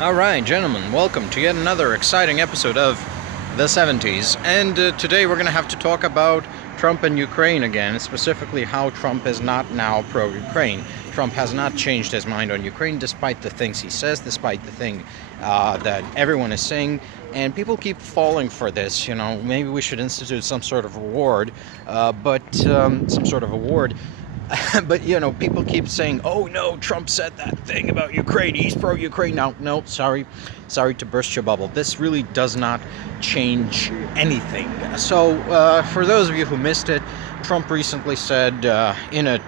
Alright, gentlemen, welcome to yet another exciting episode of the 70s. And today we're going to have to talk about Trump and Ukraine again, specifically how Trump is not now pro-Ukraine. Trump has not changed his mind on Ukraine, despite the things he says, despite the thing that everyone is saying. And people keep falling for this. You know, maybe we should institute some sort of reward, but you know, people keep saying, "Oh no, Trump said that thing about Ukraine. He's pro-Ukraine." Now, no, sorry to burst your bubble. This really does not change anything. So, for those of you who missed it, Trump recently said in a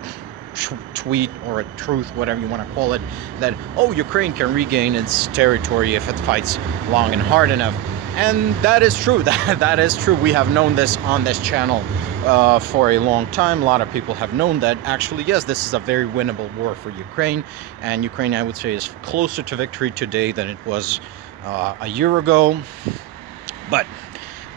tweet or a truth, whatever you want to call it, that Ukraine can regain its territory if it fights long and hard enough. And that is true. That is true. We have known this on this channel for a long time. A lot of people have known that actually, yes, this is a very winnable war for Ukraine, and Ukraine, I would say, is closer to victory today than it was a year ago. But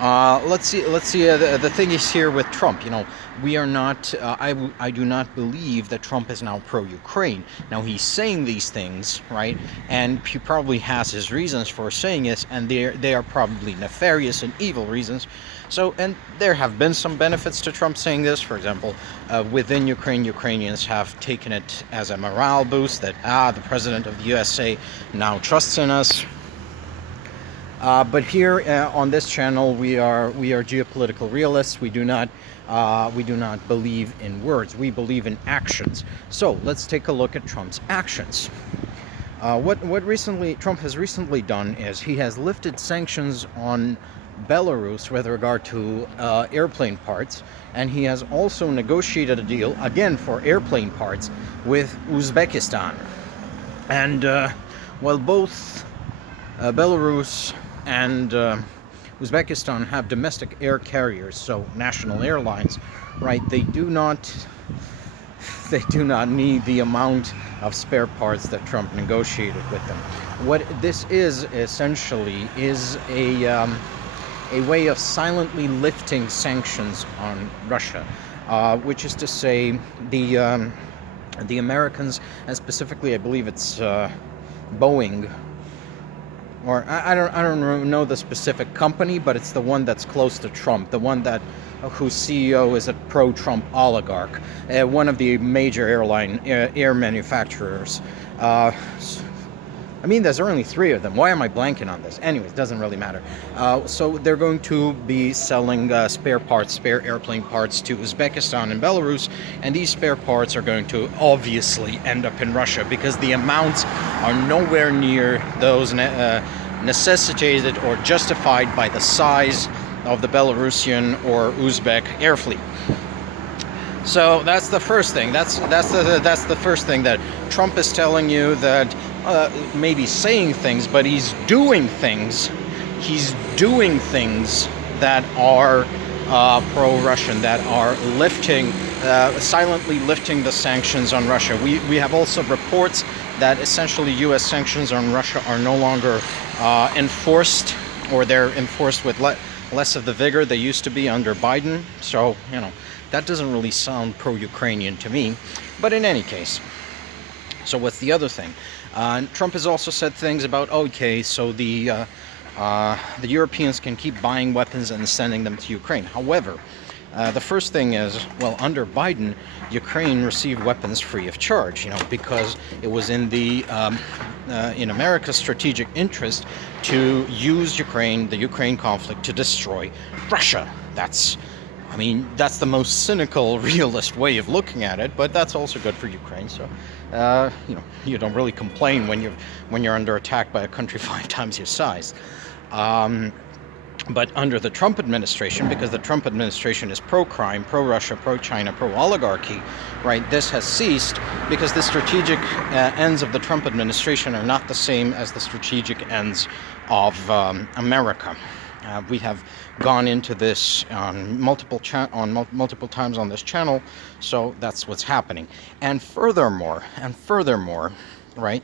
let's see. The thing is here with Trump. You know, we are not. I do not believe that Trump is now pro-Ukraine. Now he's saying these things, right? And he probably has his reasons for saying it, and they are probably nefarious and evil reasons. So, and there have been some benefits to Trump saying this. For example, within Ukraine, Ukrainians have taken it as a morale boost that the president of the USA now trusts in us. But here on this channel, we are geopolitical realists. We do not believe in words. We believe in actions. So let's take a look at Trump's actions. What Trump has recently done is he has lifted sanctions on Belarus with regard to airplane parts, and he has also negotiated a deal again for airplane parts with Uzbekistan. And while both Belarus and Uzbekistan have domestic air carriers, so national airlines, right? They do not need the amount of spare parts that Trump negotiated with them. What this is essentially is a way of silently lifting sanctions on Russia, which is to say the Americans, and specifically I believe it's Boeing, or I don't know the specific company, but it's the one that's close to Trump, the one whose CEO is a pro-Trump oligarch, one of the major air manufacturers. I mean, there's only 3 of them. Why am I blanking on this? Anyways, doesn't really matter. So they're going to be selling spare airplane parts to Uzbekistan and Belarus, and these spare parts are going to obviously end up in Russia because the amounts are nowhere near those necessitated or justified by the size of the Belarusian or Uzbek air fleet. So that's the first thing. That's the first thing, that Trump is telling you that maybe saying things, but he's doing things. He's doing things that are pro-Russian, that are silently lifting the sanctions on Russia. We have also reports that essentially U.S. sanctions on Russia are no longer enforced, or they're enforced with less of the vigor they used to be under Biden. So, you know, that doesn't really sound pro-Ukrainian to me. But in any case, so what's the other thing? Trump has also said things about, okay, so the Europeans can keep buying weapons and sending them to Ukraine. However, the first thing is, well, under Biden, Ukraine received weapons free of charge, you know, because it was in America's strategic interest to use the Ukraine conflict to destroy Russia. That's the most cynical, realist way of looking at it, but that's also good for Ukraine. So, you know, you don't really complain when you're under attack by a country 5 times your size. But under the Trump administration, because the Trump administration is pro-crime, pro-Russia, pro-China, pro-oligarchy, right, this has ceased because the strategic ends of the Trump administration are not the same as the strategic ends of America. We have gone into this on multiple times on this channel, so that's what's happening. And furthermore, right,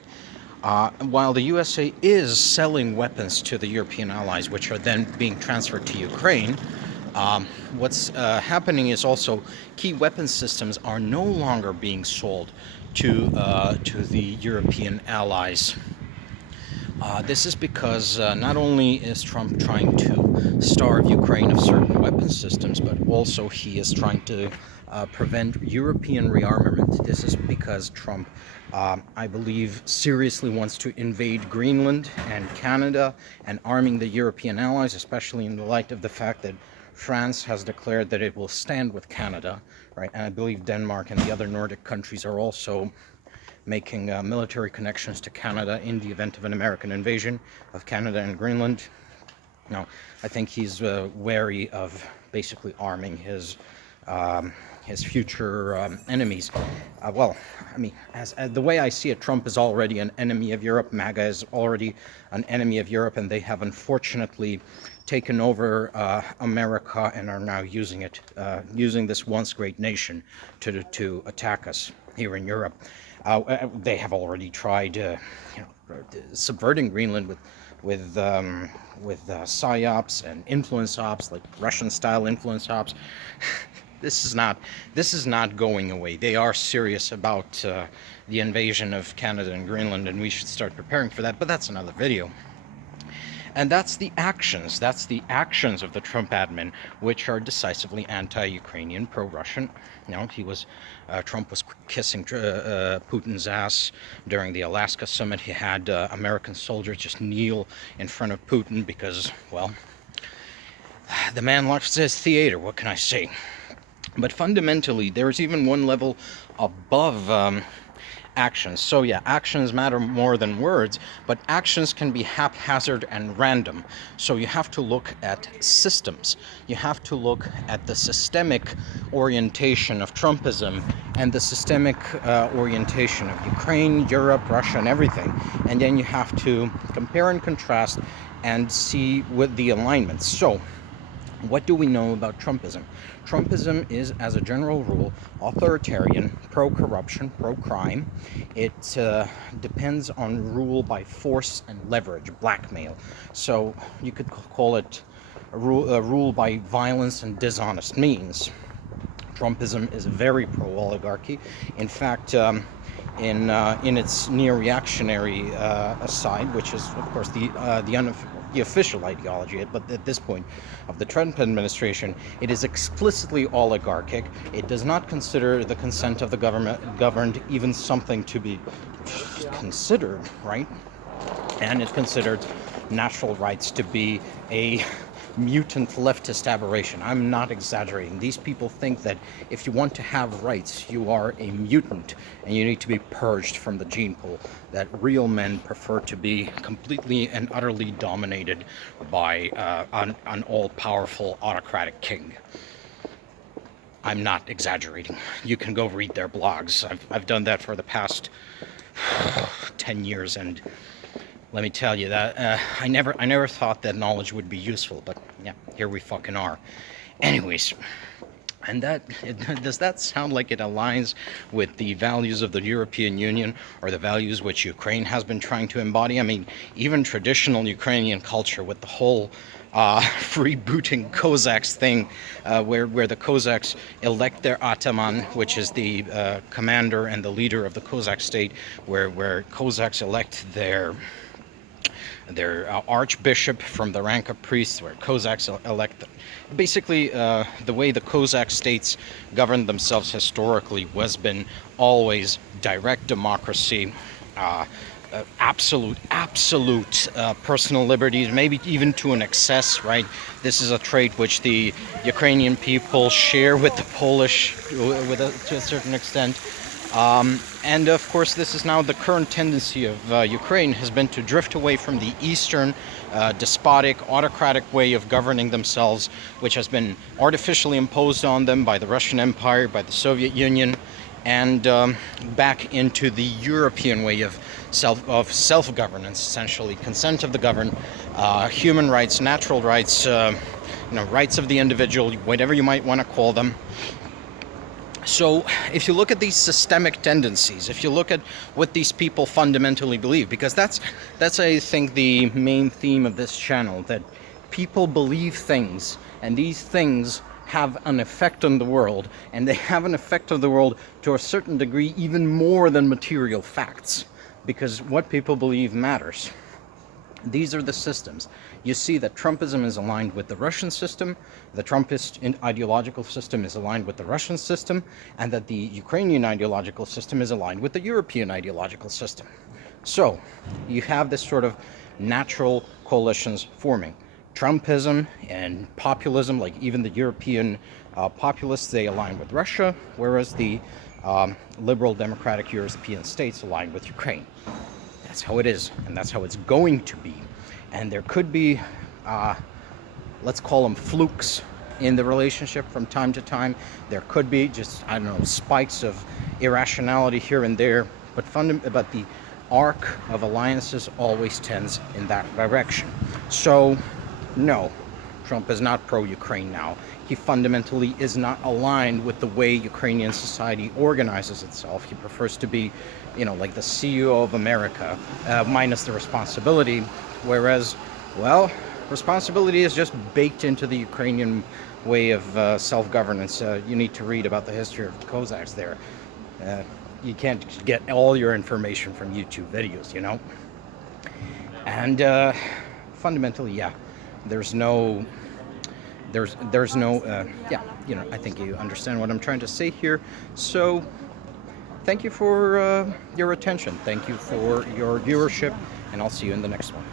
while the USA is selling weapons to the European allies, which are then being transferred to Ukraine, what's happening is also key weapon systems are no longer being sold to the European allies. This is because not only is Trump trying to starve Ukraine of certain weapon systems, but also he is trying to prevent European rearmament. This is because Trump, I believe, seriously wants to invade Greenland and Canada and arming the European allies, especially in the light of the fact that France has declared that it will stand with Canada, right? And I believe Denmark and the other Nordic countries are also making military connections to Canada in the event of an American invasion of Canada and Greenland. Now, I think he's wary of basically arming his future enemies. Well, I mean, as the way I see it, Trump is already an enemy of Europe. MAGA is already an enemy of Europe, and they have unfortunately taken over America and are now using it, using this once great nation to attack us here in Europe. They have already tried, subverting Greenland with psyops and influence ops, like Russian-style influence ops. This is not going away. They are serious about the invasion of Canada and Greenland, and we should start preparing for that. But that's another video. And that's the actions of the Trump admin, which are decisively anti-Ukrainian, pro-Russian. You know, Trump was kissing Putin's ass during the Alaska summit. He had American soldiers just kneel in front of Putin because, well, the man loves his theater, what can I say? But fundamentally, there's even one level above actions. So yeah, actions matter more than words, but actions can be haphazard and random. So you have to look at systems. You have to look at the systemic orientation of Trumpism and the systemic orientation of Ukraine, Europe, Russia, and everything. And then you have to compare and contrast and see what the alignments. So what do we know about Trumpism? Trumpism is, as a general rule, authoritarian, pro-corruption, pro-crime. It depends on rule by force and leverage, blackmail. So you could call it a rule by violence and dishonest means. Trumpism is very pro-oligarchy. In fact, in its neo-reactionary side, which is, of course, the official ideology, but at this point of the Trump administration, it is explicitly oligarchic. It does not consider the consent of the governed even something to be considered, right? And it considered natural rights to be a mutant leftist aberration. I'm not exaggerating. These people think that if you want to have rights, you are a mutant and you need to be purged from the gene pool, that real men prefer to be completely and utterly dominated by an all-powerful autocratic king. I'm not exaggerating. You can go read their blogs. I've done that for the past 10 years, and let me tell you that I never thought that knowledge would be useful, but yeah, here we fucking are. Anyways, and does that sound like it aligns with the values of the European Union or the values which Ukraine has been trying to embody? I mean, even traditional Ukrainian culture with the whole freebooting Cossacks thing, where the Cossacks elect their ataman, which is the commander and the leader of the Cossack state, where Cossacks elect their archbishop from the rank of priests, where Cossacks elect them. Basically, the way the Cossack states governed themselves historically was been always direct democracy, absolute personal liberties, maybe even to an excess, right? This is a trait which the Ukrainian people share with the Polish to a certain extent. And of course, this is now the current tendency of Ukraine has been to drift away from the Eastern despotic, autocratic way of governing themselves, which has been artificially imposed on them by the Russian Empire, by the Soviet Union, and back into the European way of self-governance, essentially consent of the governed, human rights, natural rights, rights of the individual, whatever you might want to call them. So if you look at these systemic tendencies, if you look at what these people fundamentally believe, because that's I think the main theme of this channel, that people believe things, and these things have an effect on the world, and they have an effect on the world to a certain degree even more than material facts, because what people believe matters. These are the systems. You see that Trumpism is aligned with the Russian system, the Trumpist ideological system is aligned with the Russian system, and that the Ukrainian ideological system is aligned with the European ideological system. So you have this sort of natural coalitions forming. Trumpism and populism, like even the European populists, they align with Russia, whereas the liberal democratic European states align with Ukraine. That's how it is, and that's how it's going to be. And there could be, let's call them flukes in the relationship from time to time. There could be just, I don't know, spikes of irrationality here and there, but the arc of alliances always tends in that direction. So, no, Trump is not pro-Ukraine now. He fundamentally is not aligned with the way Ukrainian society organizes itself. He prefers to be, like the CEO of America, minus the responsibility, whereas, well, responsibility is just baked into the Ukrainian way of self-governance. You need to read about the history of the Cossacks there. You can't get all your information from YouTube videos, And fundamentally, yeah, there's no, I think you understand what I'm trying to say here. So thank you for your attention. Thank you for your viewership, and I'll see you in the next one.